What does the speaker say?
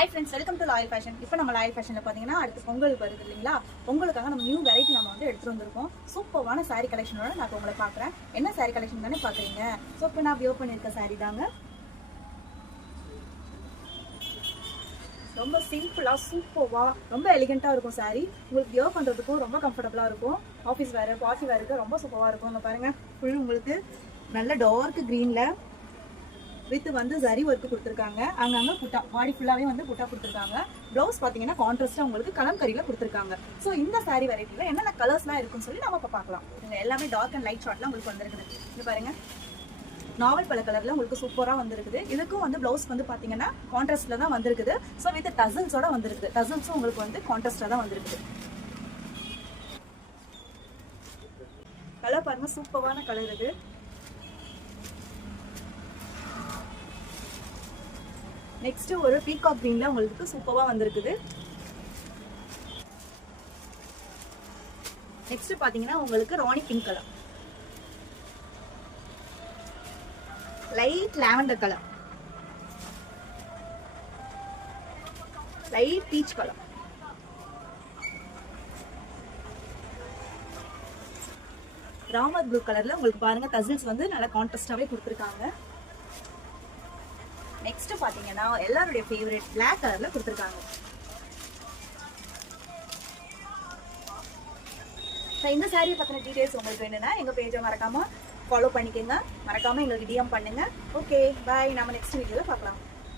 Hi friends, welcome to Loyal Fashion. இப்போ நம்ம Loyal Fashionல பாத்தீங்கன்னா அடுத்து பொங்கல் வருது இல்லீங்களா? பொங்கலுக்காக நம்ம நியூ வெரைட்டி நம்ம வந்து எடுத்து வந்திருக்கோம். சூப்பரான saree கலெக்ஷனோட நான் உங்களை பார்க்கறேன். என்ன saree கலெக்ஷன் தானே பாக்குறீங்க? சோ இப்போ நான் வியர் பண்ணிருக்க saree தாங்க. ரொம்ப சிம்பிளா சூப்பரா ரொம்ப எலிகண்டா இருக்கும் saree. உங்களுக்கு வியர் பண்றதுக்கு ரொம்ப கம்ஃபர்ட்டபிளா இருக்கும். ஆபீஸ் வேர், பார்ட்டி வேருக்கு ரொம்ப சூப்பரா இருக்கும். இங்க பாருங்க. ஃபுல் உங்களுக்கு நல்ல டார்க் கிரீன்ல வித் வந்து ஜரி ஒர்க் கொடுத்துருக்காங்க. அங்கங்க புட்டா பாடி ஃபுல்லாவே வந்து புட்டா கொடுத்துருக்காங்க. ப்ளவுஸ் பாத்தீங்கன்னா கான்ட்ராஸ்டா உங்களுக்கு கலம்கரியில கொடுத்துருக்காங்க. ஸோ இந்த சாரி வெரைட்டில என்னென்ன கலர்ஸ்லாம் இருக்குன்னு சொல்லி நம்ம இப்போ பார்க்கலாம். இங்க எல்லாமே டார்க் அண்ட் லைட் ஷார்ட்லாம் உங்களுக்கு வந்திருக்குது. இது பாருங்க, நாவல் பல கலர்ல உங்களுக்கு சூப்பரா வந்திருக்குது. இதுக்கும் வந்து ப்ளவுஸ் வந்து பாத்தீங்கன்னா கான்ட்ராஸ்ட்ல தான் வந்திருக்குது. ஸோ வித் டசல்ஸோட வந்திருக்குது. டசல்ஸும் உங்களுக்கு வந்து கான்ட்ராஸ்டா தான் வந்திருக்குது. கலர் பாருங்க, சூப்பரான கலர் இது. நெக்ஸ்ட் ஒரு பீகாக் கிரீன்ல உங்களுக்கு சூப்பரா வந்திருக்குது. நெக்ஸ்ட் பாத்தீங்கன்னா உங்களுக்கு Rani pink colour, light lavender colour, light peach colour, Ramar blue கலர்ல உங்களுக்கு பாருங்க டசல்ஸ் வந்து நல்ல கான்ட்ராஸ்டாவே கொடுத்துருக்காங்க. நெக்ஸ்ட் பாத்தீங்கன்னா எல்லாருடைய ஃபேவரட் பிளாக் கலர்ல கொடுத்துருக்காங்க. இந்த சாரியை பத்தின டீடைல்ஸ் உங்களுக்கு வேணும்னா எங்க பேஜை மறக்காம ஃபாலோ பண்ணிக்கோங்க. மறக்காம எங்களுக்கு டிஎம் பண்ணுங்க. ஓகே பாய், நம்ம நெக்ஸ்ட் வீடியோல பார்க்கலாம்.